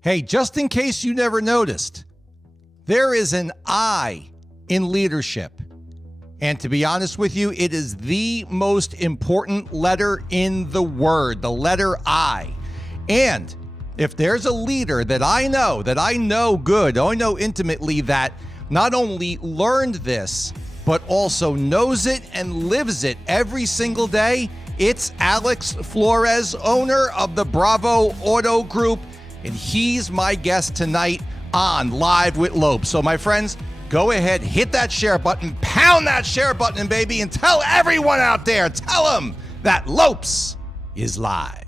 Hey, just in case you never noticed, there is an I in leadership. And to be honest with you, it is the most important letter in the word, the letter I. And if there's a leader that I know good, I know intimately, that not only learned this, but also knows it and lives it every single day, it's Alex Flores, owner of the Bravo Auto Group. And he's my guest tonight on Live with Lopes. So my friends, go ahead, hit that share button, pound that share button, baby, and tell everyone out there, tell them that Lopes is live.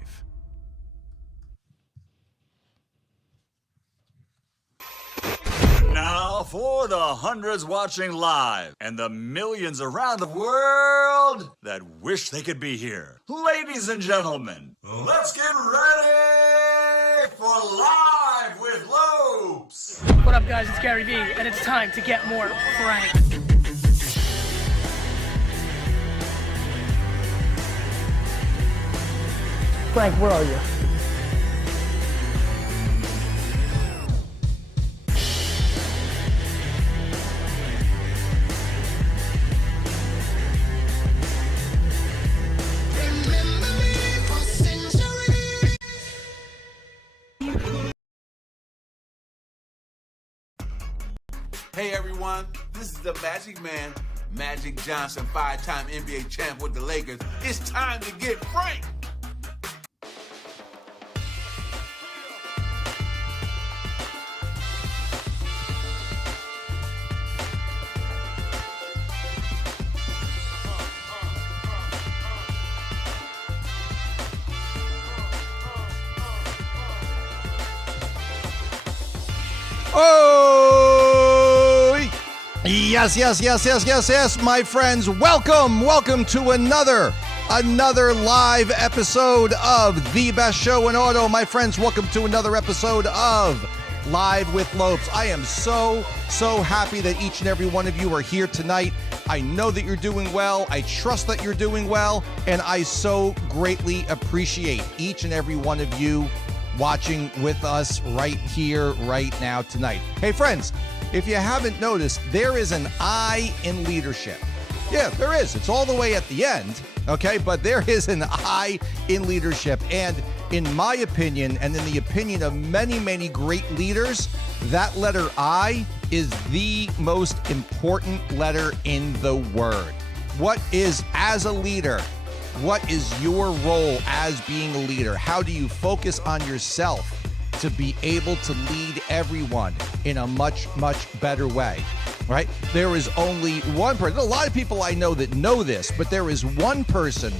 Now for the hundreds watching live and the millions around the world that wish they could be here. Ladies and gentlemen, let's get ready for Live with Lopes. What up, guys? It's Gary Vee, and it's time to get more Frank. Frank, where are you? Hey everyone, this is the Magic Man, Magic Johnson, 5-time NBA champ with the Lakers. It's time to get Frank. Yes, my friends. Welcome to another live episode of the best show in auto. My friends, welcome to another episode of Live with Lopes. I am so happy that each and every one of you are here tonight. I know that you're doing well. I trust that you're doing well. And I so greatly appreciate each and every one of you watching with us right here, right now, tonight. Hey, friends, if you haven't noticed, there is an I in leadership. Yeah, there is. It's all the way at the end, okay? But there is an I in leadership. And in my opinion, and in the opinion of many great leaders, that letter I is the most important letter in the word. What is, as a leader, what is your role as being a leader? How do you focus on yourself to be able to lead everyone in a much better way, right? There is only one person. A lot of people I know that know this, but there is one person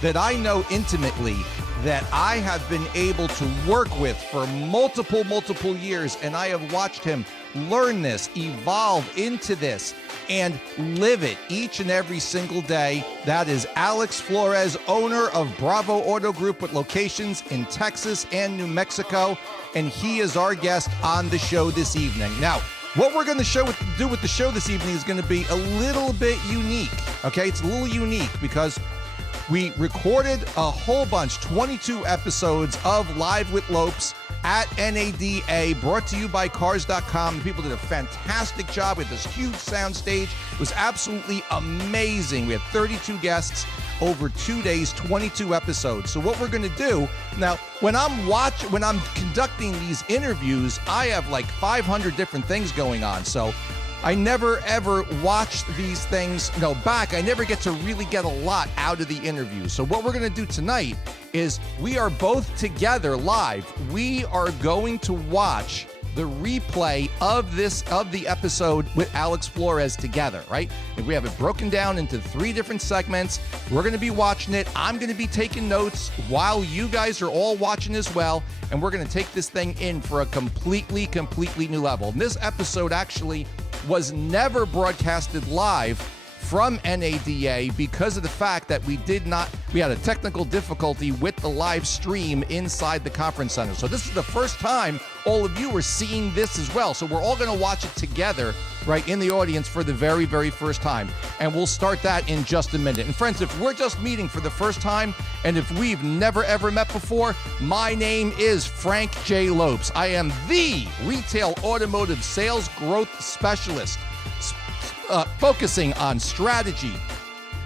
that I know intimately that I have been able to work with for multiple years, and I have watched him learn this, evolve into this, and live it each and every single day. That is Alex Flores, owner of Bravo Auto Group with locations in Texas and New Mexico, and he is our guest on the show this evening. Now, what we're going to do with the show this evening is going to be a little bit unique, okay? It's a little unique because we recorded a whole bunch, 22 episodes of Live with Lopes at NADA, brought to you by Cars.com. The people did a fantastic job with this huge sound stage. It was absolutely amazing. We had 32 guests over 2 days, 22 episodes. So what we're going to do now, when I'm conducting these interviews, I have like 500 different things going on. So I never ever watched these things back. I never get to really get a lot out of the interview. So what we're going to do tonight is we are both together live. We are going to watch the replay of the episode with Alex Flores together, right? And we have it broken down into 3 different segments. We're going to be watching it. I'm going to be taking notes while you guys are all watching as well. And we're going to take this thing in for a completely new level. And this episode actually was never broadcasted live from NADA because of the fact that we had a technical difficulty with the live stream inside the conference center. So this is the first time all of you are seeing this as well. So we're all going to watch it together right in the audience for the very, very first time. And we'll start that in just a minute. And friends, if we're just meeting for the first time, and if we've never ever met before, my name is Frank J. Lopes. I am the retail automotive sales growth specialist, focusing on strategy,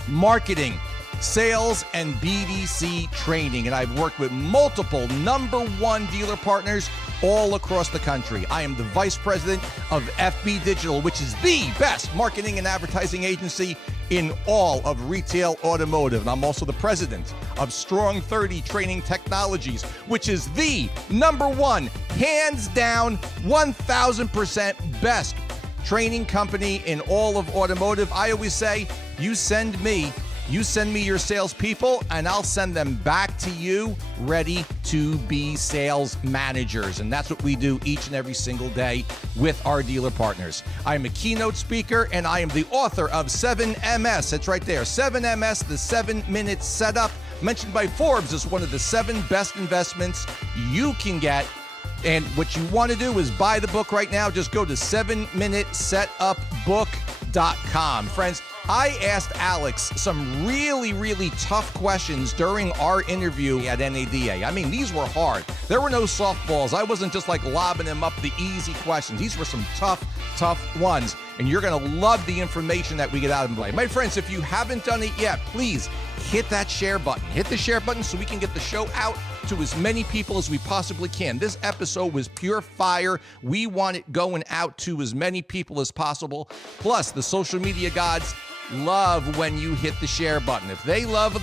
marketing, sales, and BDC training. And I've worked with multiple #1 dealer partners all across the country. I am the vice president of FB Digital, which is the best marketing and advertising agency in all of retail automotive. And I'm also the president of Strong 30 Training Technologies, which is the #1, hands down, 1000% best training company in all of automotive. I always say, you send me your salespeople, and I'll send them back to you ready to be sales managers. And that's what we do each and every single day with our dealer partners. I'm a keynote speaker, and I am the author of 7MS. It's right there, 7MS, the 7-minute setup, mentioned by Forbes as one of the 7 best investments you can get. And what you want to do is buy the book right now. Just go to 7minutesetupbook.com. Friends, I asked Alex some really, really tough questions during our interview at NADA. I mean, these were hard. There were no softballs. I wasn't just like lobbing him up the easy questions. These were some tough ones. And you're going to love the information that we get out of them. My friends, if you haven't done it yet, please hit that share button. Hit the share button so we can get the show out to as many people as we possibly can. This episode was pure fire. We want it going out to as many people as possible. Plus, the social media gods love when you hit the share button. If they love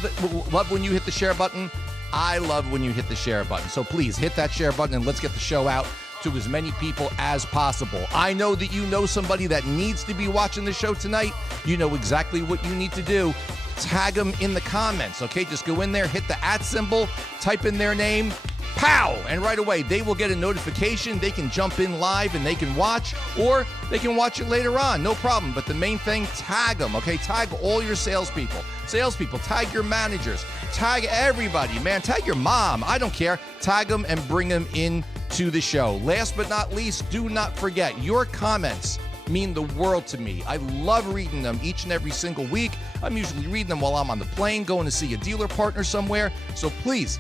when you hit the share button, I love when you hit the share button. So please hit that share button and let's get the show out to as many people as possible. I know that you know somebody that needs to be watching the show tonight. You know exactly what you need to do. Tag them in the comments, okay? Just go in there, hit the @ symbol, type in their name, pow, and right away they will get a notification. They can jump in live and they can watch, or they can watch it later on, no problem. But the main thing, tag them, okay? Tag all your salespeople, tag your managers, tag everybody, man. Tag your mom, I don't care. Tag them and bring them in to the show. Last but not least, do not forget, your comments mean the world to me. I love reading them each and every single week. I'm usually reading them while I'm on the plane going to see a dealer partner somewhere. So please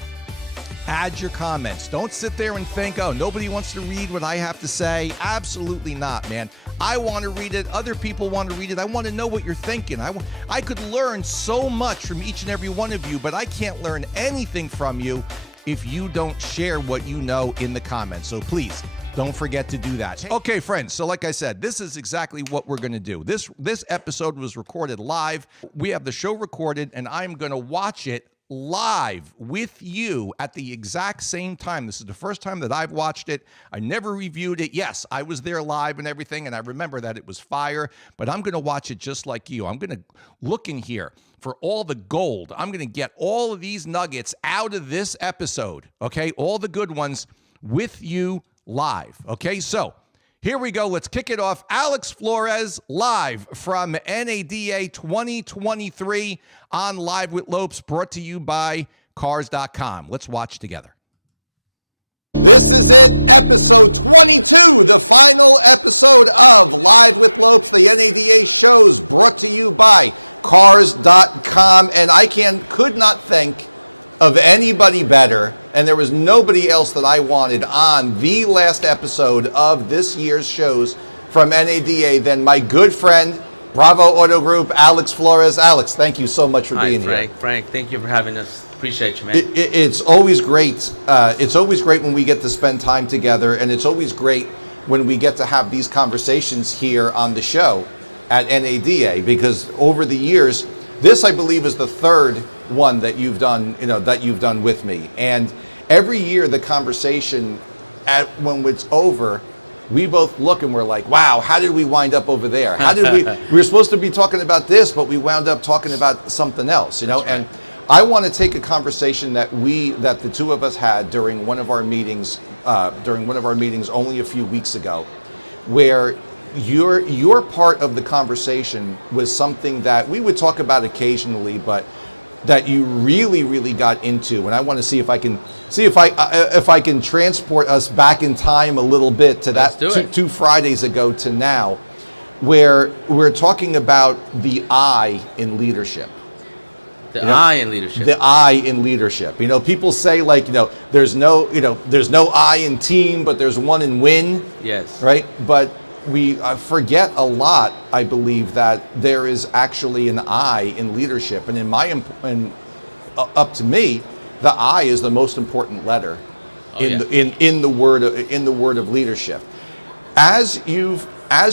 add your comments. Don't sit there and think, oh, nobody wants to read what I have to say. Absolutely not, man. I want to read it. Other people want to read it. I want to know what you're thinking. I could learn so much from each and every one of you, but I can't learn anything from you if you don't share what you know in the comments. So please, don't forget to do that. Okay, friends, so like I said, this is exactly what we're going to do. This episode was recorded live. We have the show recorded, and I'm going to watch it live with you at the exact same time. This is the first time that I've watched it. I never reviewed it. Yes, I was there live and everything, and I remember that it was fire, but I'm going to watch it just like you. I'm going to look in here for all the gold. I'm going to get all of these nuggets out of this episode, okay? All the good ones with you live, okay? So here we go. Let's kick it off. Alex Flores live from NADA 2023 on Live with Lopes, brought to you by Cars.com. Let's watch together. This is it, episode 22, the final episode of Live with Lopes, the NADA shows, brought to you by Cars.com. And I could not think of anybody better, and there was nobody else that I wanted on the last episode of this year's shows from NADA than my good friend, Bravo Auto Group, Alex Flores. Alex, thank you so much for being here. Frank, thank you for having us. Appreciate you, man. It's always great. It's always great when we get to spend time together, and it's always great when we get to have these conversations here on the show at NADA, because over the years, this I believe is the third one that you've done, with me. And every year the conversation when it's over, we both look and we're like, wow, how did we wind up over there? How did we were supposed to be talking about this, but we wound up talking about something else, That's right. And I want to take a conversation that the two of us had during one of our meetings only a few weeks ago, where your part of the conversation was something that we would talk about occasionally, but that you really got into, and I want to see if I can transport us back in time a little bit to that two Fridays ago to now, where we're talking about the I in leadership. The I in leadership. The I in leadership. You know, people say like, there's no I in team, but there's one in win. Yes. Right. But we forget a lot, I believe, that there is actually an I in leadership, and up to me, the I is the most important letter in the word of leadership. As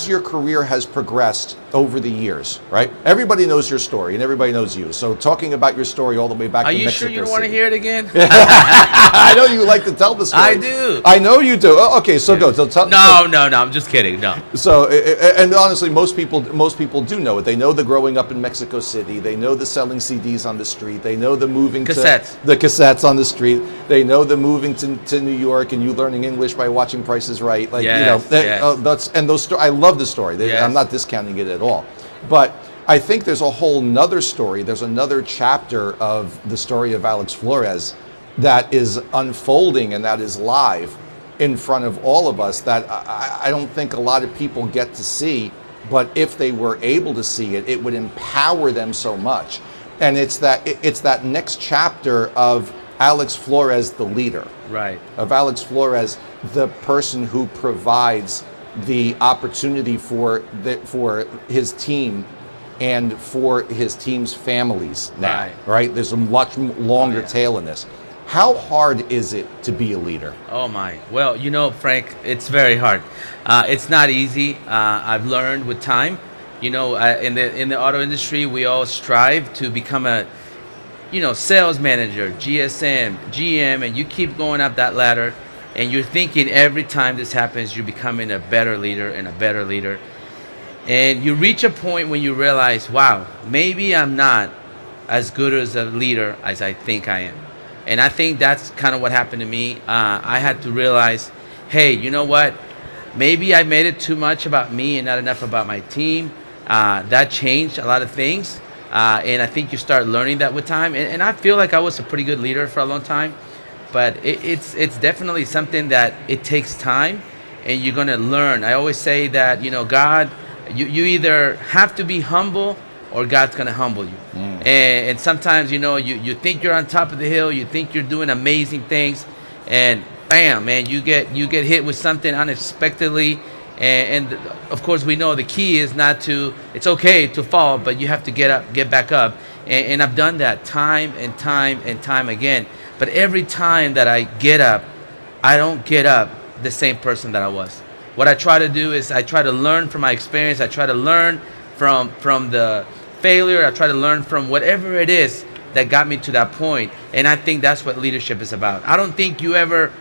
your career has progressed over the years, right? Everybody knows your story and everybody knows you. So talking about your story all the way back to Mexico City. Are you sure you don't want to hear it again? I know you like to tell the story. I do. I know you do. Oh, okay, so go. So No, I'm just kidding. No. So, and honestly, most people do know it. They know the growing up in Mexico City. They know the selling CDs on the street. They know the moving cassettes. The cassettes on the street. They know the moving to New York and you learning English by watching Price is Right. Like I love the story. I'm not discounting it at all. But I think there's a whole nother story. There's another chapter of the story of Alex Flores that is unfolding and that is live in front of all of us that I don't think a lot of people get to see. But if they were able to see it, it would empower them so much. And it's that next chapter of Alex Flores, the leader. Right. Of Alex Flores, the person who provides the opportunity for his team and for his team's families now, right? There's a much longer tail in this. How hard is it to be a leader? Oh my. Well, Frank, it's very hard. It's not easy. I've learned with time. In the auto industry, we all strive to become a sales manager, GSM, GM, and you keep going up that ladder. And you're thinking every time this happens, you're becoming a better leader and a better leader. And you reach a point when you realize, wow, maybe I'm not as good as a leader as I think I am. And I think that's kind of what happened to me. I had to realize, hey, you know what? Maybe I made it too much about me and not enough about my team. That changed a lot of things. And I think you start learning that with time. And I feel like I was a pretty good leader for a long time. But it's definitely something that it takes time, and you're going to learn. I always say that, God, you either have to be humble or God's going to humble you. And sometimes, you think you're on top of the hill, you think you're doing amazing things, and bam, man, you get hit with something unexpectedly. And of course, we know the key is it's okay to fall, but you have to get back up. And I've done that time and time again. But every time that I get up, I don't get up the same person that I was. What I try to do is I try to learn from my experience. I try to learn from the failure. I try to learn from whatever it is that got me to that point. And I think that's what leadership is about. I don't think you ever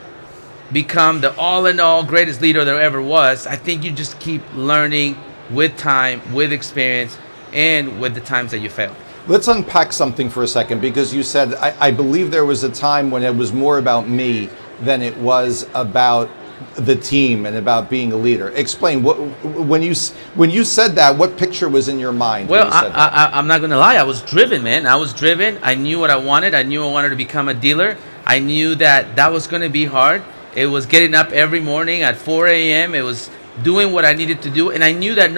become the all-in-all greatest leader there ever was. I think you just keep learning with time, with experience, and with the times that you fail. Let's unpack something for a second, because you said, I believe there was a time when it was more about me than it was about the team and about being a leader. Explain, when you said that, what picture was in your mind? Well, I'm not going to lie. I was driven, man. I was driven. I knew what I wanted. I knew I wanted to become a dealer. I knew that was going to be hard. It was getting up every morning at 4 a.m. It was doing what I needed to do. And I knew that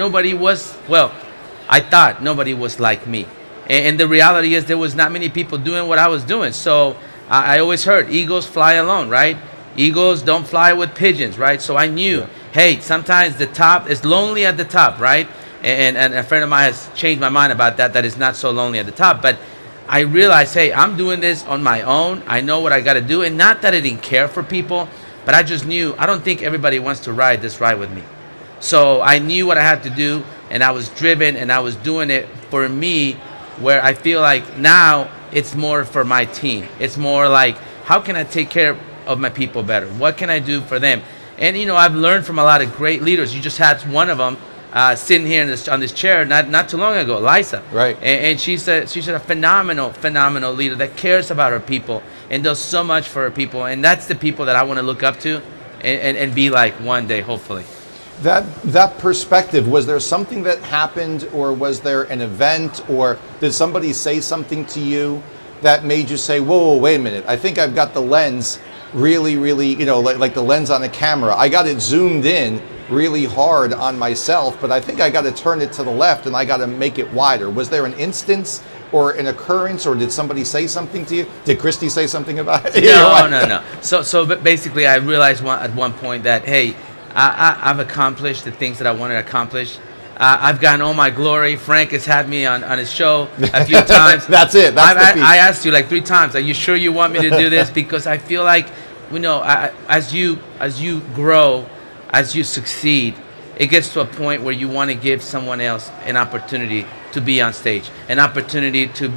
I thought nobody was like me. And the reality is there was not many people doing what I was doing. So I always heard eagles fly alone, right? Eagles don't fly with pigeons, right? So I knew, hey, sometimes the top is lonely at the top, right? And a friend of mine has changed my mind about that is not so lonely at the top. But I realized, hey, I'm doing this on my own. I know what I got to do. And not that I didn't care for people, but I just knew I don't think everybody wants to ride this ride with me. So I knew what I had to do, and I was driven, and I was doing it for me, where I feel like now it's more for my team. It's more like, how can I take care of my people better? What can I do for them? And, I've learned from a lot of great leaders. You just had one of them sitting here on this chair not too long ago, Liza. Right. And she's a phenomenal leader that cares about her people and does so much for her people. And that's the people that I want to look up to and be like one day, hopefully. That perspective, was there something that happened, or was there an event, or did somebody say something to you that made you say, whoa, wait a minute, I think I've got the lens really, like the lens on a camera. I got it zoomed in really hard on myself, but I think I got to turn it to the left and I got to make it wider. Was there an instance or an occurrence, or did somebody say something to you? Did Christy say something about it? No. So basically, I realized at one point that, hey, I've accomplished the things that I wanted to accomplish. I've gotten all my glory. Frank has had me on his show a few times. That's it. I asked you like 3 times, are you sure you want me to do this? Because I feel like, as you grow, as you succeed, it gets to a point where you want to give someone else an opportunity to be on stage, an opportunity to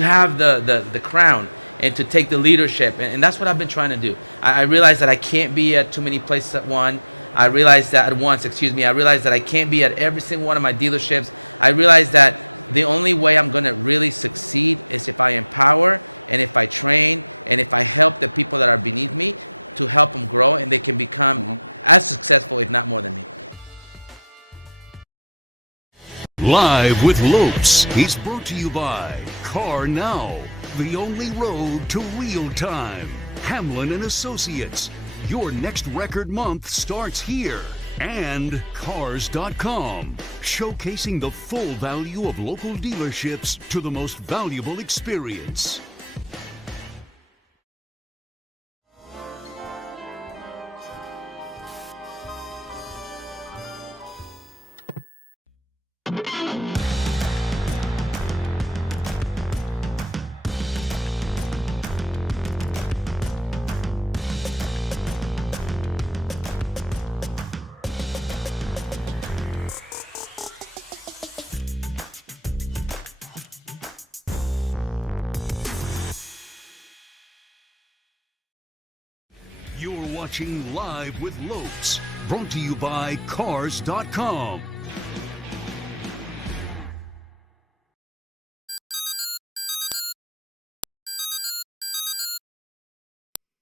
have the crown and to take the leadership, and that's what I've been trying to do. I realize that I can't be at too many places at once. I realized that I can't be at every single one of my dealerships. I realized that the only way I'm going to really succeed is if I empower and if I train and if I help the people that are beneath me to help them grow, and they can become as successful, if not more than me. Live with Lopes is brought to you by Car Now, the only road to real time. Hamlin and Associates, your next record month starts here. And Cars.com, showcasing the full value of local dealerships to the most valuable experience. You're watching Live with Lopes, brought to you by Cars.com.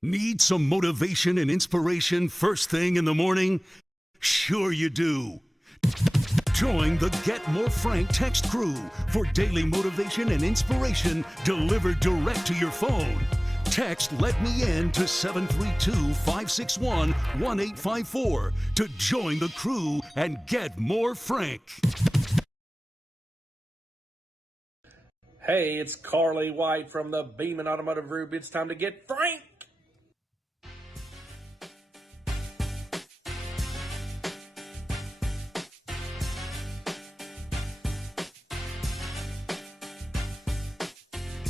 Need some motivation and inspiration first thing in the morning? Sure you do. Join the Get More Frank text crew for daily motivation and inspiration delivered direct to your phone. Text "Let Me In" to 732-561-1854 to join the crew and get more Frank. Hey, it's Carly White from the Beeman Automotive Group. It's time to get Frank.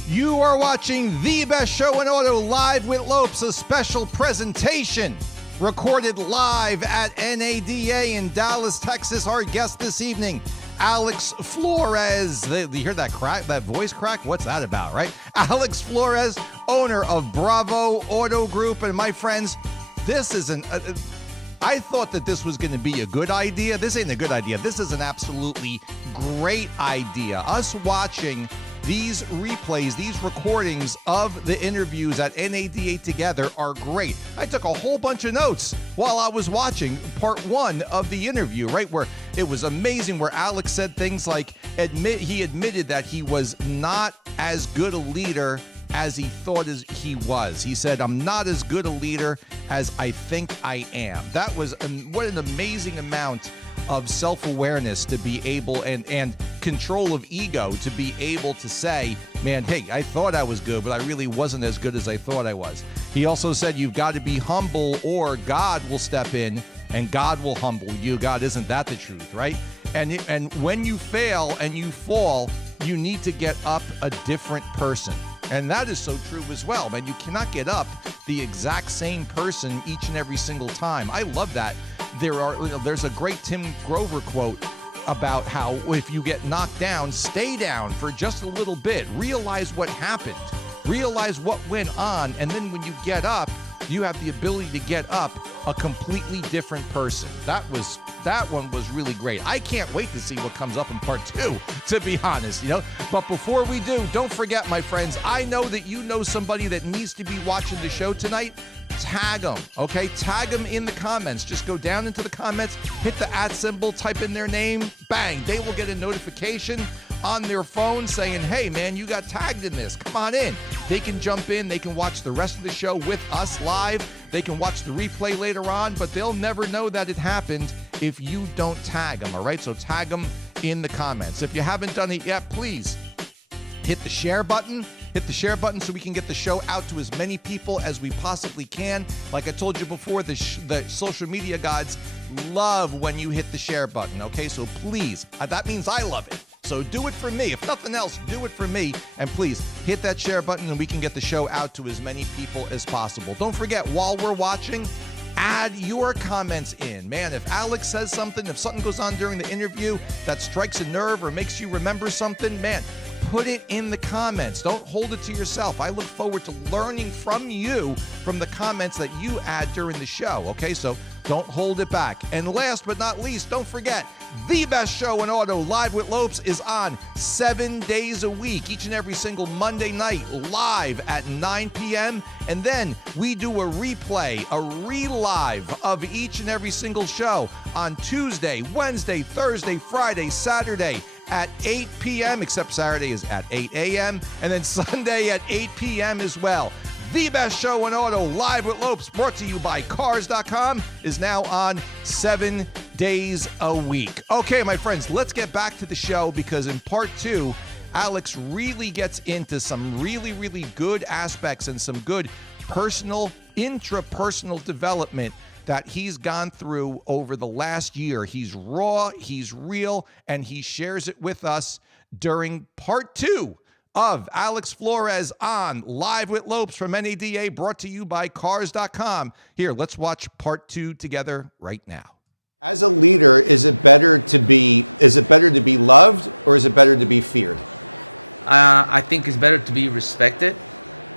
You are watching The Best Show in Auto, Live with Lopes, a special presentation recorded live at NADA in Dallas, Texas. Our guest this evening, Alex Flores. You hear that crack, that voice crack? What's that about, right? Alex Flores, owner of Bravo Auto Group. And my friends, this is I thought that this was going to be a good idea. This ain't a good idea. This is an absolutely great idea. Us watching these replays, these recordings of the interviews at NADA together are great. I took a whole bunch of notes while I was watching part 1 of the interview, right, where it was amazing, where Alex said things like he admitted that he was not as good a leader as he thought he was. He said, "I'm not as good a leader as I think I am." That was what an amazing amount of self-awareness to be able, and control of ego, to be able to say, man, hey, I thought I was good, but I really wasn't as good as I thought I was. He also said you've got to be humble, or God will step in and God will humble you. God, isn't that the truth, right? And when you fail and you fall, you need to get up a different person. And that is so true as well, man. You cannot get up the exact same person each and every single time. I love that. There's a great Tim Grover quote about how if you get knocked down, stay down for just a little bit. Realize what happened. Realize what went on. And then when you get up, you have the ability to get up a completely different person. That one was really great. I can't wait to see what comes up in part 2, to be honest, But before we do, don't forget, my friends, I know that you know somebody that needs to be watching the show tonight. tag them, okay? Tag them in the comments. Just go down into the comments, hit the @ symbol, type in their name, bang. They will get a notification on their phone saying, hey, man, you got tagged in this. Come on in. They can jump in. They can watch the rest of the show with us live. They can watch the replay later on, but they'll never know that it happened if you don't tag them, all right? So tag them in the comments. If you haven't done it yet, please hit the share button. Hit the share button so we can get the show out to as many people as we possibly can. Like I told you before, the social media gods love when you hit the share button, okay? So please, that means I love it. So do it for me. If nothing else, do it for me. And please hit that share button and we can get the show out to as many people as possible. Don't forget, while we're watching, add your comments in. Man, if Alex says something, if something goes on during the interview that strikes a nerve or makes you remember something, man, put it in the comments. Don't hold it to yourself. I look forward to learning from you from the comments that you add during the show, okay? So don't hold it back. And last but not least, don't forget, the best show in auto, Live with Lopes, is on 7 days a week, each and every single Monday night, live at 9 p.m. And then we do a replay, a re-live of each and every single show on Tuesday, Wednesday, Thursday, Friday, Saturday at 8 p.m., except Saturday is at 8 a.m., and then Sunday at 8 p.m. as well. The best show in auto, Live with Lopes, brought to you by Cars.com, is now on 7 days a week. Okay, my friends, let's get back to the show because in part 2, Alex really gets into some really, really good aspects and some good personal, intrapersonal development that he's gone through over the last year. He's raw, he's real, and he shares it with us during part 2 of Alex Flores on Live with Lopes from NADA, brought to you by Cars.com. Here, let's watch part 2 together right now. As a leader, is it better to be loved or is it better to be feared? I think it's better to be respected.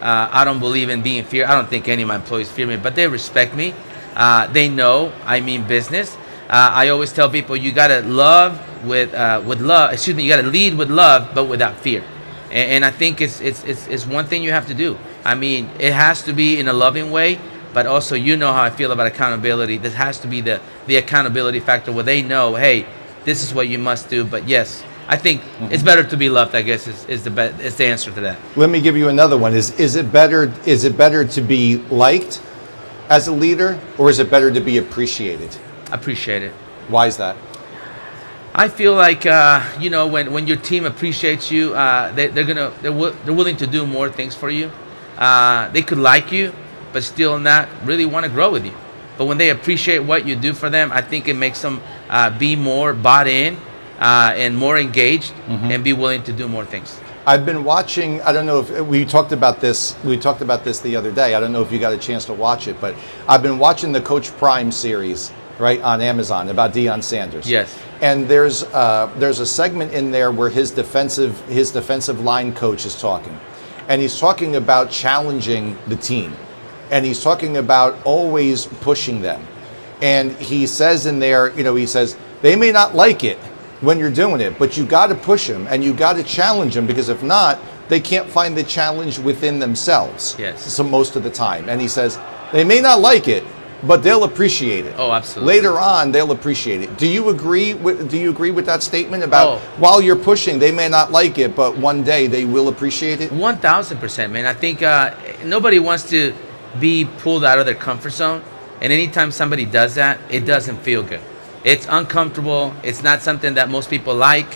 I don't believe in being feared. I don't think any of my employees fear me, but they respect me. They know I mean business. I always tell people you gotta love with love. Excuse me, you gotta lead with love, but without fear. And I think it's one thing you have to do. I mean, it has to be in a loving way, but also you know how I feel about accountability. This has to be the accountability factor where they know, hey, this is what you must do. But yes, I think it's better to be loved, I guess, is the answer to that. Let me give you another one. Is it better to be liked as a leader, or is it better to be appreciated? Appreciate it. Why is that? I feel like when your team appreciates you, they're willing to do more things for you. They could like you, but still not really want to grow with you. But when they appreciate what you do for them, I think it makes them be more bought in and more engaged and be willing to do more things. I've been watching, I don't know if we talked about this the other day. I don't know if you got a chance to watch it, but I've been watching the Coach Prime series, right, on Amazon about Deion Sanders. Yes. And there's a segment in there where his defensive line coach is talking. And he's talking about challenging the team. And he's talking about always pushing them. And he says in there, he says, they may not like it when you're doing it, but you got to push them and you got to challenge them, because if not, they can't find the challenge within themselves. Yes. So most of the time. And he says, they may not like it, but they'll appreciate it. Oh, absolutely. Later on, they'll appreciate it. Do you agree with that statement about while you're pushing, they may not like it, but one day they will appreciate it? 1,000%, man. I think nobody wants to be pulled out of their comfort zone, and anytime somebody does that, it doesn't feel good. It's uncomfortable. It's not something that most people like,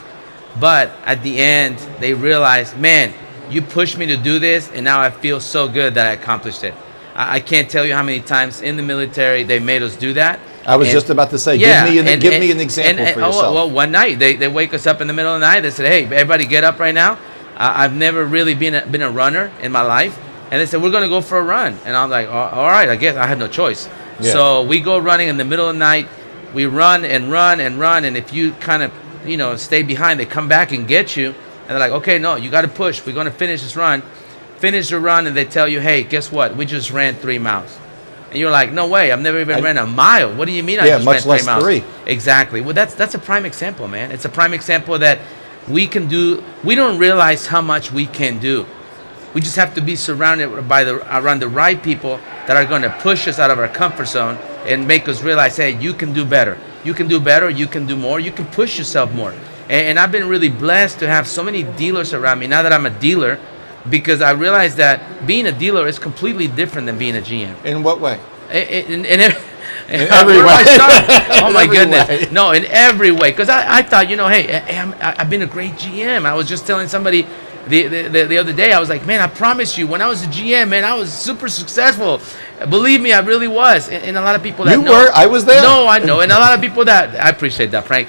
but at the end, they realize, man, you pushed me to do this, and now I feel so good that I accomplished it. I can't tell you how many times in the military they made us do that. I was just about to say, yeah, give me an example for yourself. Well, one night they wake us up in the middle of the night. They said, "Hey, everybody, get up right now." I've never really been a runner in my life, and they said, "We're gonna go for a run." And I'm like, "All right, I guess I have no choice." Yeah. So we go running in the middle of the night. We run and run and run, and if you kind of stay behind, they come back and get you, and they're like, "Okay, no, you got to push. We're gonna finish this run." Finish the run, and they tell you, "Hey, guess what? We just ran 3 miles." And you're like, "No way! I've never even ran a mile. What do you mean I just ran 3 miles?" 3. Exactly. Well, that's a prime example, man. It's a prime example that we can do. We don't realize how much we can do. We just have to be surrounded by around the right people that are going to push us out of our comfort zone and make us realize, hey, you can do better. You can do better. You can do more. You can push yourself more. And I've been really blessed to have so many dealers around me now that I'm a dealer, because I realized that being a dealer is completely different than being a GM. In what way? In every way. Oh my goodness. No, in every way. Because I thought, hey, I've been a great GM. I was just telling somebody the other day, I was like, man, I promise you, when I was a GM, man, I was super successful. Believe me, I really was. And a lot of people that you were, I was there. No, I know. And a lot of people that, I appreciate that, Frank.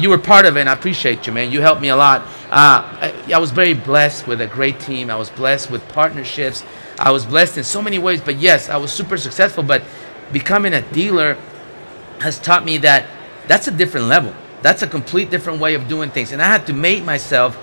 You were part of it, and I appreciate you, man. You helped me a lot. I was very blessed with a great team. I was blessed with partnerships. I was blessed in so many ways. But yes, I was super successful. But becoming a dealer has taught me that that's a different level. That's a complete different way of doing things. And I had to make myself,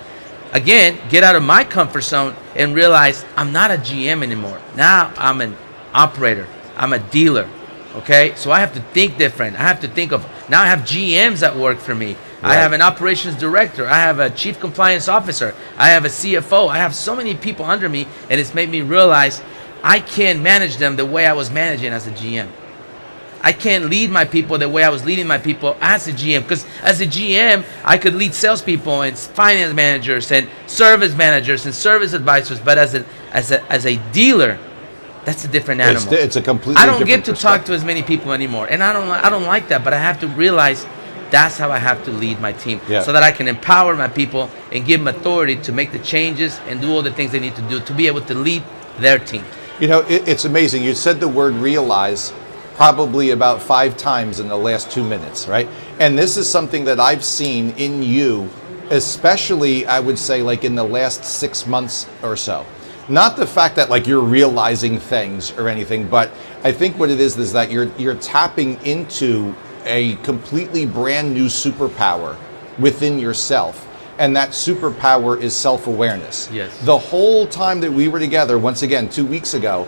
again, get out of my comfort zone and realize I'm not a GM anymore. Now I'm an operator. I'm a dealer. Okay? So I have to think different. I have to think of, now I have GMs that work for me. Right. I have an operations director. I have a chief compliance officer. I have a CFO. I have so many people under me, and it's made me realize I can't manage them the way I was managing as a GM. I can't lead my people the way I was leading my people as a GM. Because as a GM, I could lead salespeople and finance managers and service managers and service advisors. But as a dealer, that's a different animal. It's a completely I don't different get to talk to as many people anymore, and I don't like that. But I have to realize that's how I have to lead my team, so that I can empower my people and give them authority to make the changes and do all the things they need to do to be able to lead their team. It's amazing. You said the word realize probably about 5 times in the last 2 minutes, right? And this is something that I've seen in you, especially, I would say, like in the last 6 months or so. Not the fact that like you're realizing things or anything, but I think what it is that you're tapping into a completely brand new superpower within yourself. And that superpower is self-awareness. Yes. The whole time that we were together, once again, 2 weeks ago,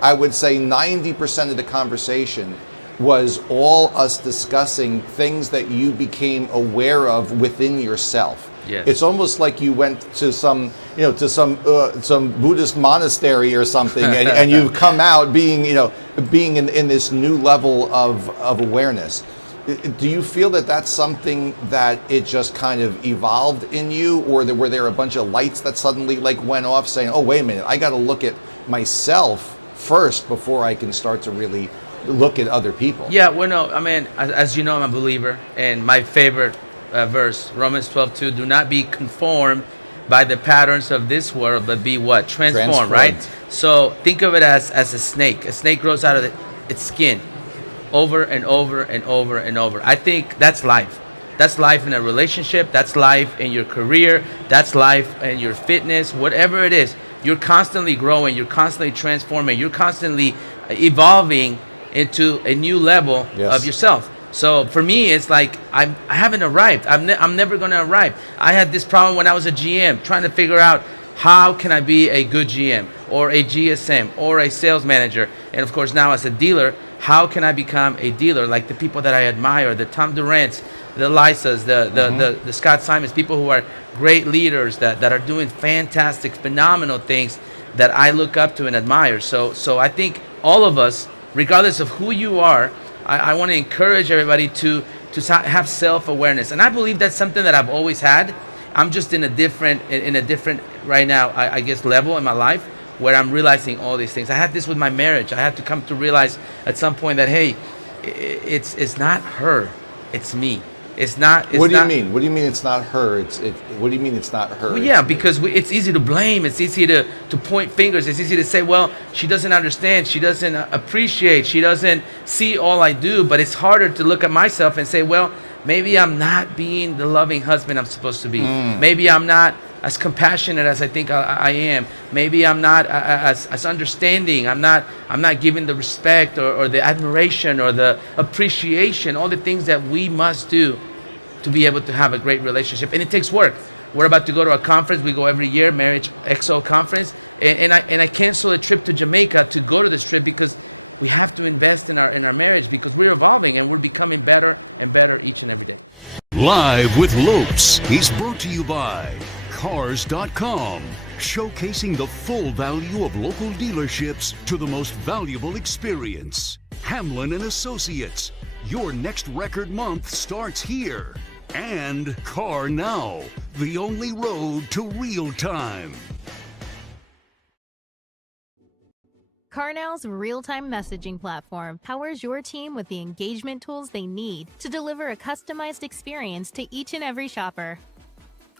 I would say 90% of the conversation was all us discussing things that you became aware of within yourself. Yes. It's almost like you went to some Buddhist monastery or something, and you've come out being in this new level of awareness. Do you feel that that's something that it just kind of evolved in you, or were there a bunch of lights that suddenly like went off saying, oh, wait a minute, I got to look at myself first before I can start to really look at other people? Yeah, well, no, I mean, as you know, I'm a believer, and my favorite verse, Romans 12:2, do not be conformed by the patterns of this world, but be what? Transformed, right? So think of it as a snake. A snake grows out of its skin over and over and over and over. I think that's life. That's life in a relationship. That's life in your career. That's life in your fitness, whatever it is. You're constantly growing. You're constantly transforming. You're constantly evolving into a new level of yourself. So for me, it's like I haven't arrived. I'm never going to arrive. I had this problem when I was a GM, trying to figure out how can I be a good GM or a GSM or a sales manager. And of course, now as a dealer, how can I become a dealer like the people that I admire, the Tom Durant's, the Lysas, the Scott Simons, people who are great leaders that are doing fantastic, phenomenal things that I look up to and admire. So I think all of us, regardless of who you are, I want to encourage everybody to have self-awareness. And I believe that's something that I've always had. I'm just in a different right now, I guess, level in my life where I'm realizing all these things. I had this with my marriage. I had to come to realize at some point that, hey, it's not her, it's me. It's not. What do you mean? What do you mean it's not her? What do you mean it's not her? Well, yeah, because it's easy to blame. It's easy to point fingers. It's easy to say, well, she doesn't understand. She doesn't appreciate. She doesn't see all I do. But it's harder to look at myself and say, well, maybe I'm not being the loving husband I'm supposed to be. Maybe I'm not as compassionate as I think I am. Maybe I'm not as understanding. I'm not giving the respect or the admiration or the appreciation, all the things that we must do to be able to have a great relationship. And it takes work. We're about to go to a conference. We go every year, Marriage XO conference. And I canceled a trip to Jamaica to go to this trip because we have to invest in our marriage, because we're evolving and we're becoming better and better each and every day. Live with Lopes. He's brought to you by Cars.com, showcasing the full value of local dealerships to the most valuable experience. Hamlin and Associates, your next record month starts here. And Car Now, the only road to real time. CarNow's real-time messaging platform powers your team with the engagement tools they need to deliver a customized experience to each and every shopper.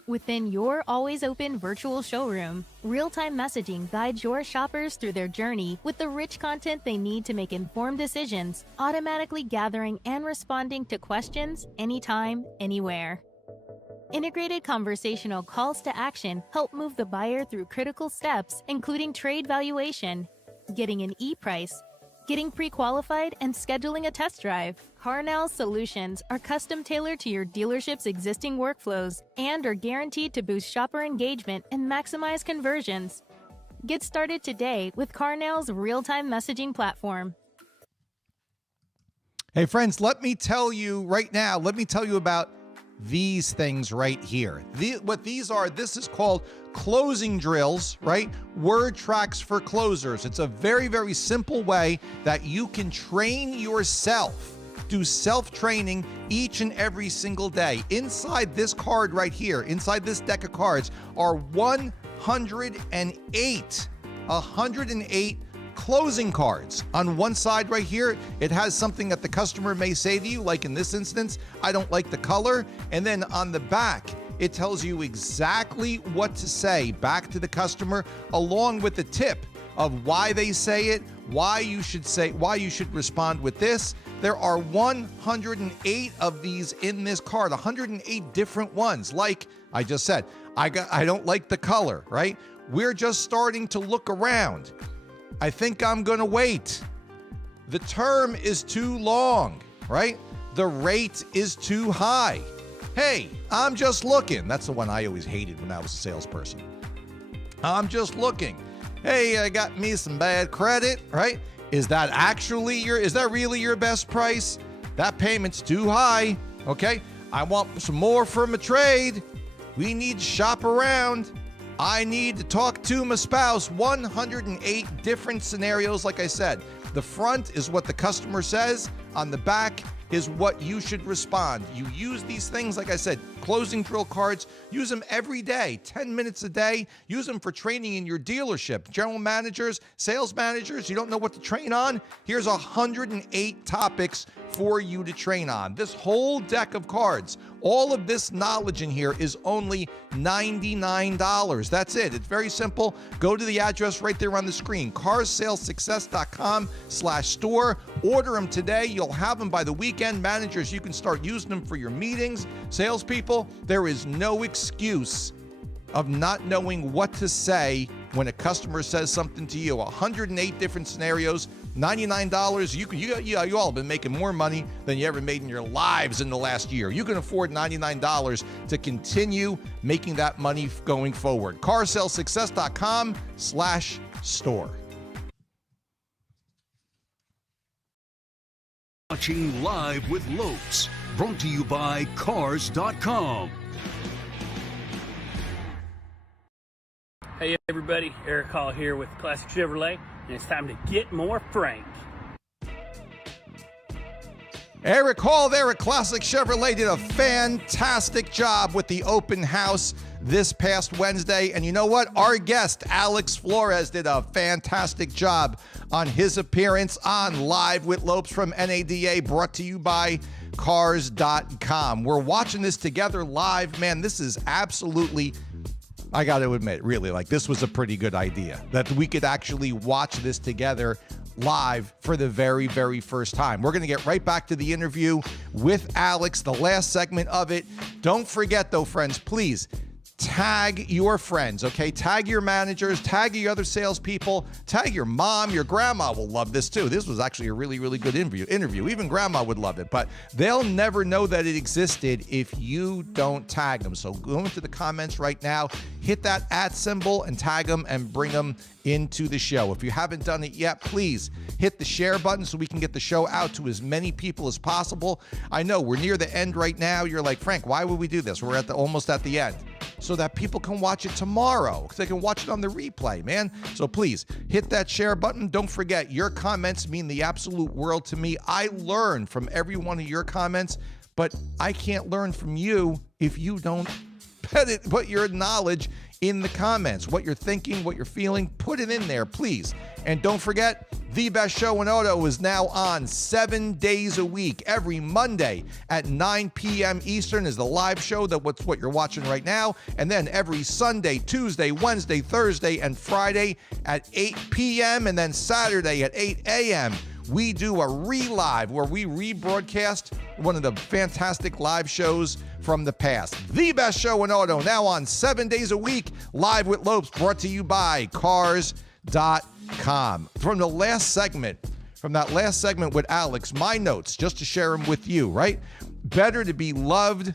Within your always-open virtual showroom, real-time messaging guides your shoppers through their journey with the rich content they need to make informed decisions, automatically gathering and responding to questions anytime, anywhere. Integrated conversational calls to action help move the buyer through critical steps, including trade valuation, getting an e-price, getting pre-qualified, and scheduling a test drive. CarNow's solutions are custom-tailored to your dealership's existing workflows and are guaranteed to boost shopper engagement and maximize conversions. Get started today with CarNow's real-time messaging platform. Hey, friends, let me tell you right now, about these things right here. What these are, this is called closing drills, right? Word tracks for closers. It's a very, very simple way that you can train yourself, do self-training each and every single day. Inside this card right here, inside this deck of cards, are 108 closing cards. On one side right here, it has something that the customer may say to you, like in this instance, I don't like the color. And then on the back, it tells you exactly what to say back to the customer, along with the tip of why they say it, why you should respond with this. There are 108 of these in this card, 108 different ones. Like I just said, I don't like the color, right? We're just starting to look around. I think I'm going to wait. The term is too long, right? The rate is too high. Hey, I'm just looking. That's the one I always hated when I was a salesperson. I'm just looking. Hey, I got me some bad credit, right? Is that really your best price? That payment's too high, okay? I want some more from a trade. We need to shop around. I need to talk to my spouse. 108 different scenarios, like I said. The front is what the customer says. On the back is what you should respond. You use these things, like I said, closing drill cards, use them every day, 10 minutes a day. Use them for training in your dealership. General managers, sales managers, you don't know what to train on? Here's 108 topics for you to train on. This whole deck of cards, all of this knowledge in here is only $99. That's it. It's very simple. Go to the address right there on the screen, carssalessuccess.com/store. Order them today. You'll have them by the weekend. Managers, you can start using them for your meetings. Salespeople, there is no excuse of not knowing what to say when a customer says something to you. 108 different scenarios, $99. You all have been making more money than you ever made in your lives in the last year. You can afford $99 to continue making that money going forward. carssalessuccess.com/store. Watching Live with Lopes, brought to you by Cars.com. Hey everybody, Eric Hall here with Classic Chevrolet, and it's time to get more Frank. Eric Hall there at Classic Chevrolet did a fantastic job with the open house this past Wednesday. And you know what? Our guest, Alex Flores, did a fantastic job on his appearance on Live with Lopes from NADA, brought to you by Cars.com. We're watching this together live. Man, this is absolutely, I got to admit, really, like, this was a pretty good idea that we could actually watch this together live for the very, very first time. We're going to get right back to the interview with Alex, the last segment of it. Don't forget, though, friends, please tag your friends, okay? Tag your managers, tag your other salespeople, tag your mom, your grandma will love this too. This was actually a really, really good interview. Even grandma would love it, but they'll never know that it existed if you don't tag them. So go into the comments right now, hit that @ symbol and tag them and bring them into the show. If you haven't done it yet, please hit the share button so we can get the show out to as many people as possible. I know we're near the end right now. You're like, Frank, why would we do this? We're almost at the end. so that people can watch it tomorrow. They can watch it on the replay, man. So please hit that share button. Don't forget, your comments mean the absolute world to me. I learn from every one of your comments, but I can't learn from you if you don't put your knowledge in the comments. What you're thinking, what you're feeling, put it in there, please. And don't forget, The Best Show in Auto is now on 7 days a week. Every Monday at 9 p.m. Eastern is the live show, that's what you're watching right now. And then every Sunday, Tuesday, Wednesday, Thursday, and Friday at 8 p.m. And then Saturday at 8 a.m. we do a re-live where we rebroadcast one of the fantastic live shows from the past. The Best Show in Auto, now on 7 days a week, live with Lopes, brought to you by Cars.com. From that last segment with Alex, my notes, just to share them with you, right? Better to be loved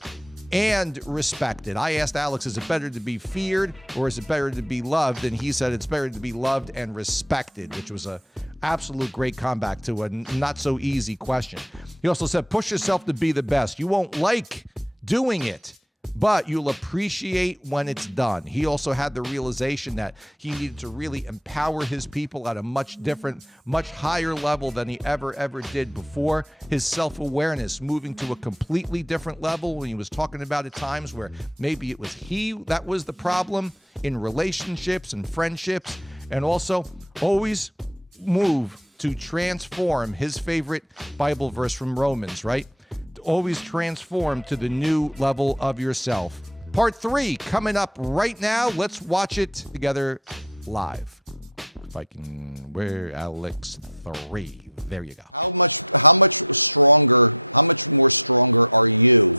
and respected. I asked Alex, is it better to be feared or is it better to be loved? And he said it's better to be loved and respected, which was a absolute great comeback to a not so easy question. He also said, push yourself to be the best. You won't like doing it, but you'll appreciate when it's done. He also had the realization that he needed to really empower his people at a much different, much higher level than he ever did before. His self-awareness moving to a completely different level when he was talking about at times where maybe it was he that was the problem in relationships and friendships, and also always move to transform his favorite Bible verse from Romans, right? Always transform to the new level of yourself. Part 3 coming up right now. Let's watch it together live. If I can, where Alex 3. There you go. How much more stronger are you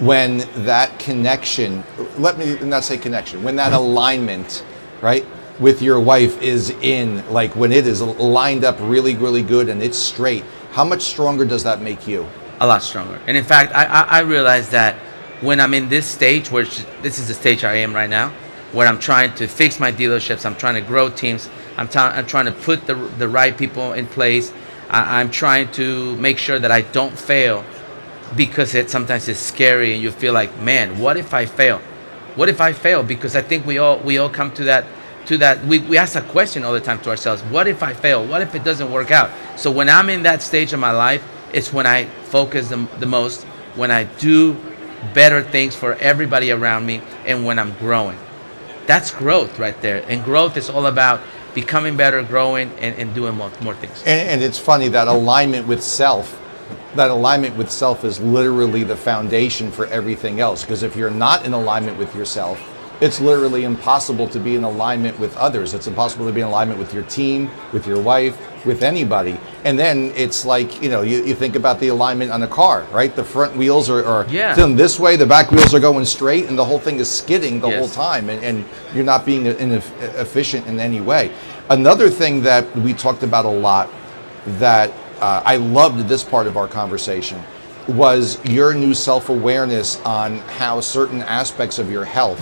when that connection, let me not say connection, when that alignment, right, with your wife is in, like when it is lined up really good and it's straight, how much stronger does that make you? A lot stronger. And in fact, I realize that when I'm in this stage, this is the stage I am right now, where I'm trying to fix my dealerships, I'm trying to grow teams, I'm trying to put the right people in place, I'm trying to make sure that I don't fail, because sometimes it's scary and you feel like, man, what if I fail? What if I fail? Because I think we all come to that, we ask that question all the time to ourselves, what if I fail? What if it doesn't work out? So when I'm in that stage of my life, it's when I focus the most, when I do better things for everybody around me, and when I'm growing. That's growth right there. And growth is all about becoming better, growing, and doing more things. And it's funny, that alignment with self is literally the foundation for everything else. Because if you're not in alignment with yourself, it's literally impossible to be in alignment with others. It's impossible to be in alignment with your team, with your wife, with anybody. And then it's like, you think about the alignment on a car, right? The front wheels are tilting this way, the back wheels are going straight, and the whole thing is skidding the whole time, and you're not being efficient in any way. Another thing that we talked about a lot that I loved this part of our conversation was your new self-awareness on how certain aspects of your health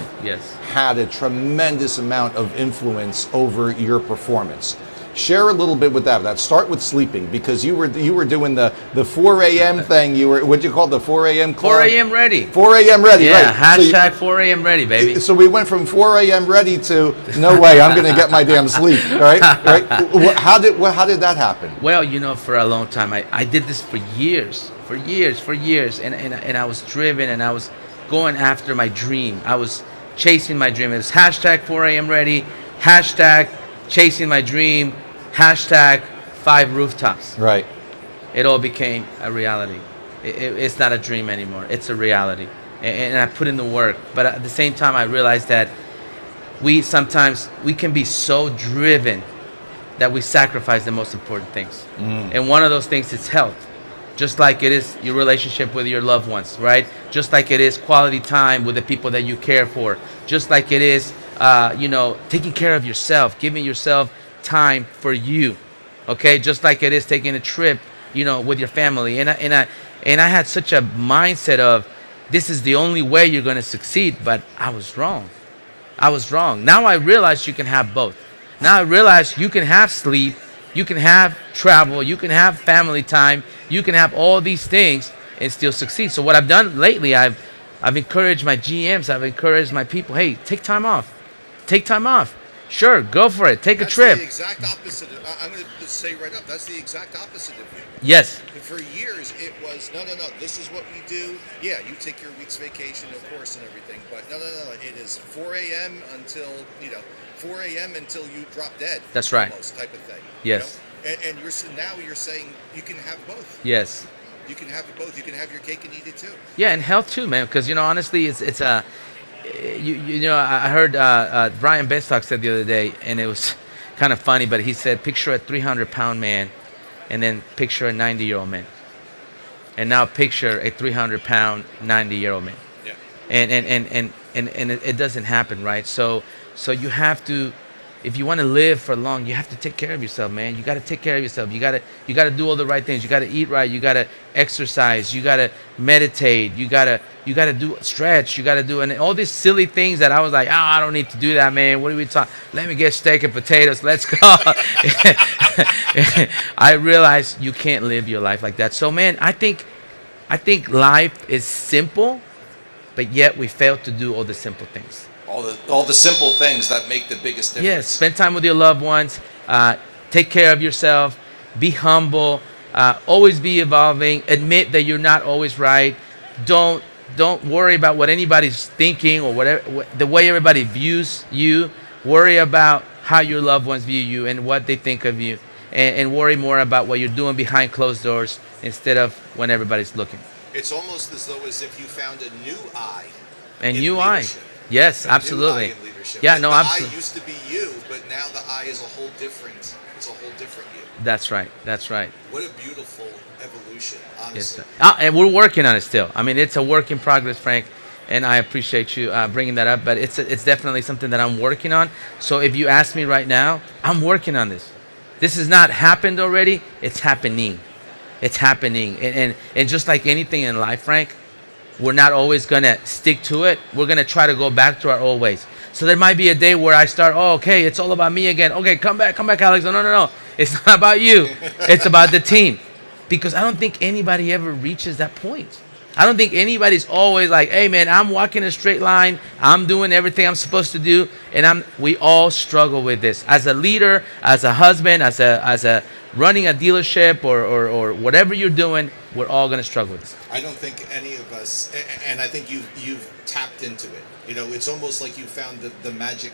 had a tremendous amount of influence over your performance. Share a little bit with that. Let's start with sleeping, because you were doing the 4 a.m. thing. You were, what'd you call it, the 4 a.m. club? 4 a.m. ready. 4 a.m. ready, right. Hashtag 4 a.m. ready, baby. So we went from 4 a.m. ready to, no way, I'm going to get my damn sleep, right? How did that happen? Well, for a long time, I did this for years, and I was driven, and I was going after my dream. I was chasing my dream. It was hashtag 4 a.m. ready, hashtag chasing my dream, hashtag 5 rooftops. Right. It all became a reality. It's not a dream anymore. It's a reality. And I put in the work. But at the same time, I realized that sometimes we can be so driven that we sacrifice the most important things. And one of those things is health. Just like it is your relationship with your loved ones, right? Just like it is quality time with the people that you care for. Just like it is taking care of yourself, giving yourself time for you, okay? Just like it is taking a trip, with your family. And I had such a mindset of, this is the only way you're going to succeed, but I was wrong. Now I realize you can have both. Now I realize you can have sleep, you can have travel, you can have family time, you can have all these things and still succeed. So what I've done lately, I've I've encouraged my GMs. I've encouraged my people. Hey, take time off. Take time off. Sure, go for it. Take a trip. That's the exact opposite. I'm going to say right up, that's the exact opposite of you. Yes. For years, it was, no, this is what we do. Yeah, you take your week's vacation, of course, and everything. But no. It is 4 a.m. until, 4 a.m. until you drop dead. That's right. Almost type of thing. Yes. And now you're saying you can have both. Yes. You can have it both. You can have your cake and eat it too. Yeah, and health too, man. Because honestly, it's a, I heard Brian Benstock said the other day, and it was kind of funny, but he said, picture a 300-pound man, and then picture a 90-year-old man, and now picture a 300-pound 90-year-old man. Yeah. And it doesn't happen, right? So you have to. If you want to live for long, you have to take care of yourself, man. You got to take care of yourself. You got to do all the right things. You got to eat right. You got to exercise. You got to meditate. You got to do stretch. You got to do and all these silly things that I was like, I don't need to do that, man. What are we talking? Let me get steak and potatoes. Let's go. I realized you can't live your life like that. So, man, I think life is simple, but yet we fail to do all the simple things. All the simple things that make the biggest difference. Yes, spend time with your loved ones. Take care of yourself. Be humble. Always be evolving. Admit that you're not always right. Don't worry about what anybody's thinking or whatever the way everybody views you. Worry about how your loved ones view you and what they think of you, and worry more about what you're doing behind closed doors instead of when everybody's looking. It's almost as though as if you found a new I. A new I. Yes, absolutely. Yeah, no, absolutely. I used to be you, but now the I is a whole different. It's a whole different you. That's right. That's right. What a beautiful evolution, honestly. Yes, and we're working on it still. I mean, it's a work in progress, Frank, and I appreciate you bringing that up. But it's definitely something that I'm working on. So if you ask me right now, I'm working on this. This has not happened already. It's happening. It's happening. And just like anything in life, Frank, we're not always going to stick to it. We're going to try to go back to our old ways. So there might be a day where I start, okay, it's all about me again. Okay, come back, Alex. No. It's not about you. It's about the team. Because I don't think anybody ever reaches that point. I don't think anybody's always like, hey, man, I'm walking a straight line. I'm doing everything I'm supposed to do. And we all struggle with this. As a leader, as a husband, as a running a dealership or whatever you're doing, we're all going to struggle with this. I don't think any of us, and I think you've tapped into it. It's almost like you found the magic.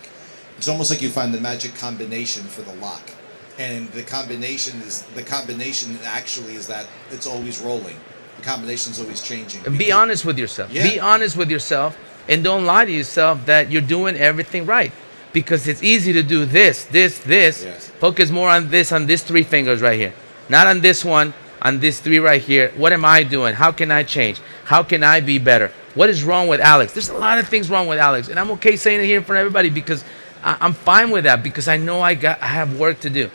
It's almost like you find the magic combination for the lock, and the combination actually is that it's always rolling. The combination is always changing. And be honest with yourself. Yeah. Be honest with yourself, and don't lie to yourself that you're doing everything right. Because it's easy to do this. Yes. Focus more on these 3 fingers right here. Not on this one, on these 3 right here. What am I doing? How can I change? How can I be better? What is wrong with Alex? There's a lot of things wrong with Alex. And I'm okay saying it here in front of everybody because I'm fine with that because I know I have work to do.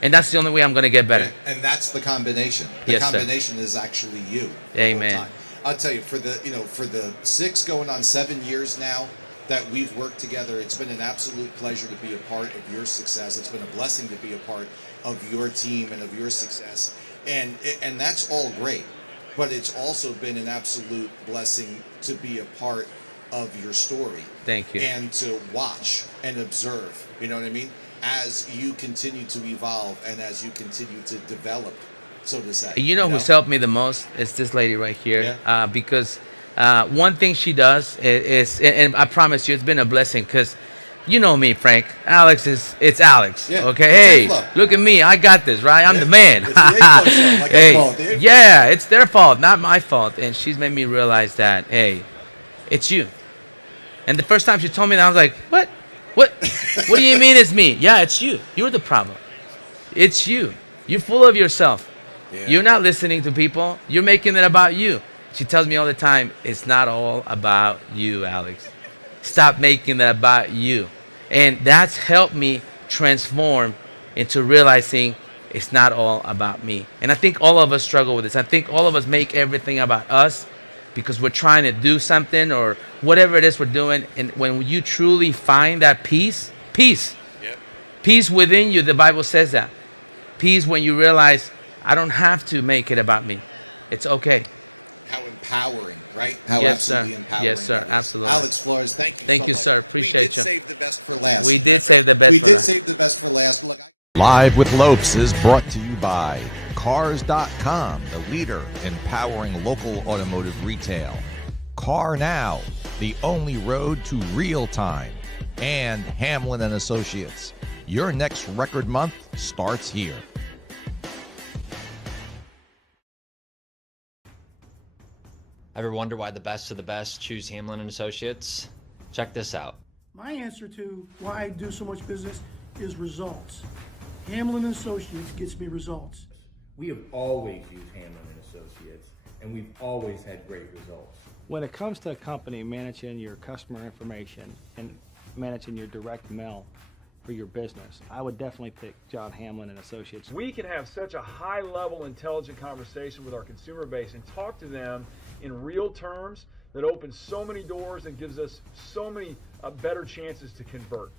And that's the only way I'm going to get better. And that's the combination. Yes, combination is actually you. Amen. I'll tell you, for the 6 going on 7 years now that we've worked together, it's been an absolute pleasure to be a part of your success. It's been a blessing to be a part of your team and of your success. And that's all great. But it's also been an absolute blessing to be a part of your story. Thank you. And to watch and observe, you know what I mean? As you continue to evolve and as you continue to develop, so to say. You know who's helped me the most is this lady right here. Yeah. Because one thing she does is, and I promise you, it's been a blessing because you know me, Frank. It's Alex. Yeah, okay, it's hey, look at me. I got this, right? I'm the man. It's the A-Club show, like I call it, yeah, it's their fault, not my fault. And she's made me realize that, hey, it's you. And the first time she told me that, I was like, what? What do you mean it's me? Yeah, it's you. You're the problem. It's you. You're full of yourself. Yeah. You're not listening to people. You're making it about you. She tells me all the time, it's not all about you, Alex. Stop making it about you. And that's helped me transform into realizing it's not all about me. And I think all of us struggle with this. I think all of us make everything about us because we're trying to do something or whatever it is we're doing. And when you truly find that peace within you, the Bible says that. Peace when you realize I don't have to make it about me. It's okay. How empowering, right? How Yes, sir. absolutely empowering. Yes, sir. that is. Absolutely. Alex Flores, thank you. Thank so you, much. sir. Appreciate we did you. Save the best for last. We did save the best We for did last. save the best for last. Look. Live with Lopes is brought to you by Cars.com, the leader in powering local automotive retail. Car Now, the only road to real time. And Hamlin and Associates. Your next record month starts here. Ever wonder why the best of the best choose Hamlin and Associates? Check this out. My answer to why I do so much business is results. Hamlin and Associates gets me results. We have always used Hamlin and Associates, and we've always had great results. When it comes to a company managing your customer information and managing your direct mail for your business, I would definitely pick John Hamlin and Associates. We can have such a high-level, intelligent conversation with our consumer base and talk to them in real terms that opens so many doors and gives us so many better chances to convert.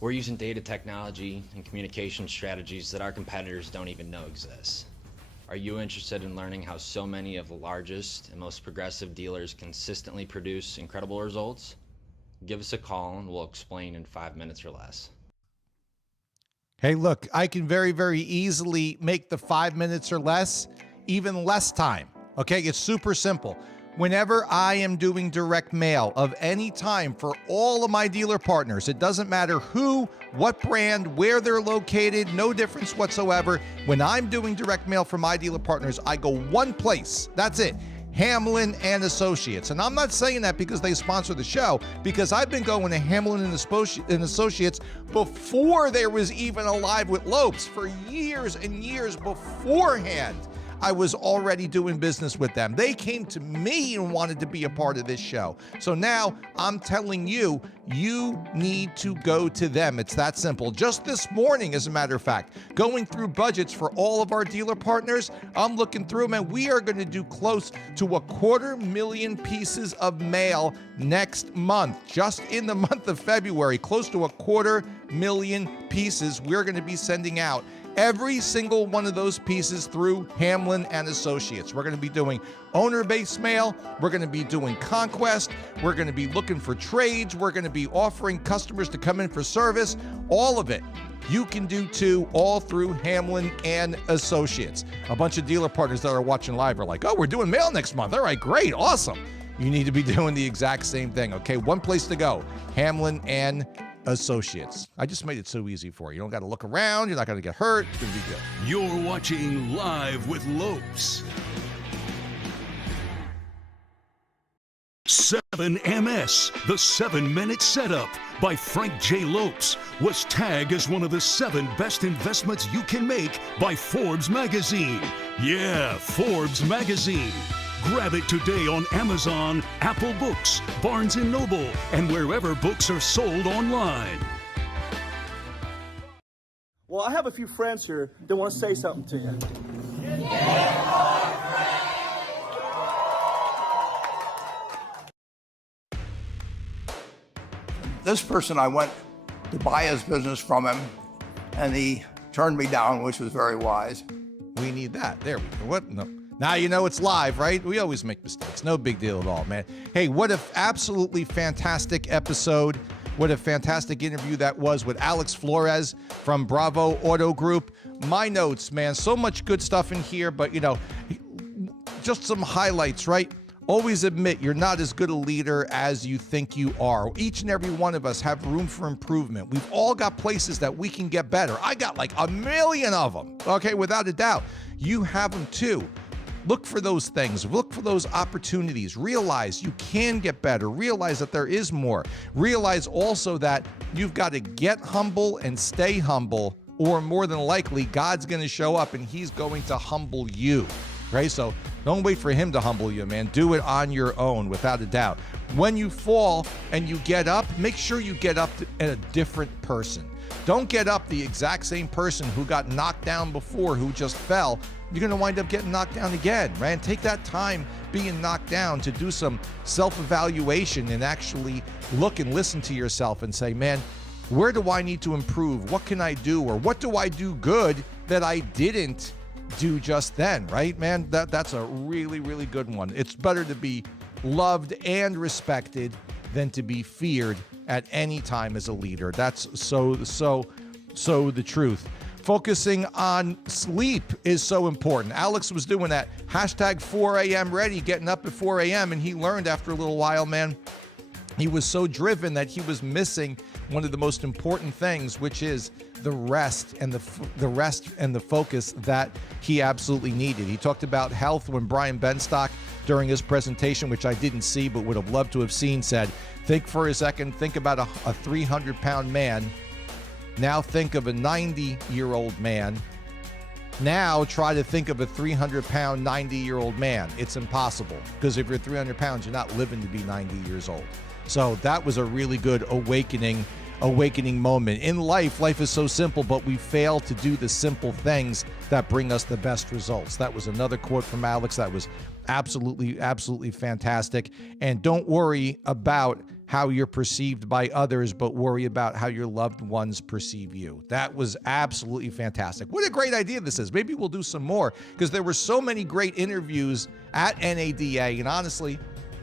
We're using data technology and communication strategies that our competitors don't even know exist. Are you interested in learning how so many of the largest and most progressive dealers consistently produce incredible results? Give us a call and we'll explain in 5 minutes or less. Hey, look, I can very, very easily make the 5 minutes or less, even less time. Okay, it's super simple. Whenever I am doing direct mail of any time for all of my dealer partners, it doesn't matter who, what brand, where they're located, no difference whatsoever. When I'm doing direct mail for my dealer partners, I go one place. That's it. Hamlin and Associates. And I'm not saying that because they sponsor the show, because I've been going to Hamlin and Associates before there was even a Live with Lopes. For years and years beforehand, I was already doing business with them. They came to me and wanted to be a part of this show. So now I'm telling you, you need to go to them. It's that simple. Just this morning, as a matter of fact, going through budgets for all of our dealer partners, I'm looking through them, and we are going to do close to 250,000 pieces of mail next month. Just in the month of February, close to 250,000 pieces we're going to be sending out. Every single one of those pieces through Hamlin and Associates. We're going to be doing owner-based mail. We're going to be doing conquest. We're going to be looking for trades. We're going to be offering customers to come in for service. All of it you can do too, all through Hamlin and Associates. A bunch of dealer partners that are watching live are like, oh, we're doing mail next month. All right, great, awesome. You need to be doing the exact same thing, okay? One place to go, Hamlin and Associates. I just made it so easy for you. You don't got to look around. You're not going to get hurt. It's going to be good. You're watching Live with Lopes. 7MS, the 7-minute setup by Frank J. Lopes, was tagged as one of the 7 best investments you can make by Forbes magazine. Yeah, Forbes magazine. Grab it today on Amazon, Apple Books, Barnes & Noble, and wherever books are sold online. Well, I have a few friends here that want to say something to you. This person, I went to buy his business from him, and he turned me down, which was very wise. We need that. There we go. What? No. Now you know it's live, right? We always make mistakes. No big deal at all, man. Hey, what an absolutely fantastic episode. What a fantastic interview that was with Alex Flores from Bravo Auto Group. My notes, man, so much good stuff in here, but, you know, just some highlights, right? Always admit you're not as good a leader as you think you are. Each and every one of us have room for improvement. We've all got places that we can get better. I got like a million of them, okay, without a doubt. You have them too. Look for those things. Look for those opportunities. Realize you can get better. Realize that there is more. Realize also that you've got to get humble and stay humble, or more than likely, God's going to show up and he's going to humble you, right? So don't wait for him to humble you, man. Do it on your own, without a doubt. When you fall and you get up, make sure you get up a different person. Don't get up the exact same person who got knocked down before, who just fell. You're going to wind up getting knocked down again, right? Take that time being knocked down to do some self-evaluation and actually look and listen to yourself and say, man, where do I need to improve? What can I do? Or what do I do good that I didn't do just then, right, man? That's a really, really good one. It's better to be loved and respected than to be feared at any time as a leader. That's so the truth. Focusing on sleep is so important. Alex was doing that hashtag 4 a.m. ready, getting up at 4 a.m. And he learned after a little while, man, he was so driven that he was missing one of the most important things, which is the rest and the focus that he absolutely needed. He talked about health when Brian Benstock, during his presentation, which I didn't see but would have loved to have seen, said, think for a second, think about a 300-pound man. Now think of a 90-year-old man. Now try to think of a 300-pound, 90-year-old man. It's impossible, because if you're 300 pounds, you're not living to be 90 years old. So that was a really good awakening moment. In life is so simple, but we fail to do the simple things that bring us the best results. That was another quote from Alex that was absolutely fantastic. And don't worry about how you're perceived by others, but worry about how your loved ones perceive you. That was absolutely fantastic. What a great idea this is. Maybe we'll do some more, because there were so many great interviews at NADA, and honestly,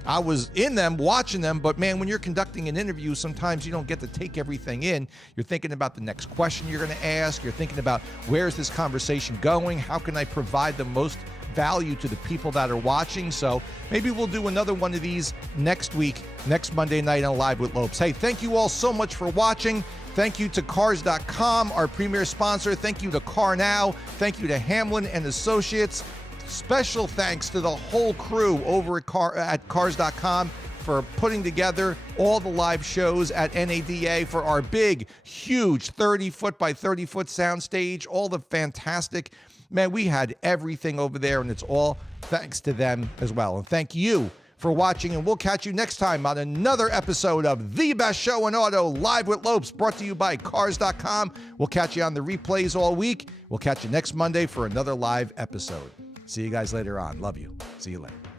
I was in them, watching them, but man, when you're conducting an interview, sometimes you don't get to take everything in. You're thinking about the next question you're going to ask. You're thinking about, where's this conversation going? How can I provide the most value to the people that are watching? So maybe we'll do another one of these next week, next Monday night on Live with Lopes. Hey, thank you all so much for watching. Thank you to Cars.com, our premier sponsor. Thank you to Car Now. Thank you to Hamlin and Associates. Special thanks to the whole crew over at Cars.com for putting together all the live shows at NADA for our big, huge 30-foot by 30-foot soundstage. All the fantastic, man, we had everything over there, and it's all thanks to them as well. And thank you for watching, and we'll catch you next time on another episode of The Best Show in Auto, Live with Lopes, brought to you by Cars.com. We'll catch you on the replays all week. We'll catch you next Monday for another live episode. See you guys later on. Love you. See you later.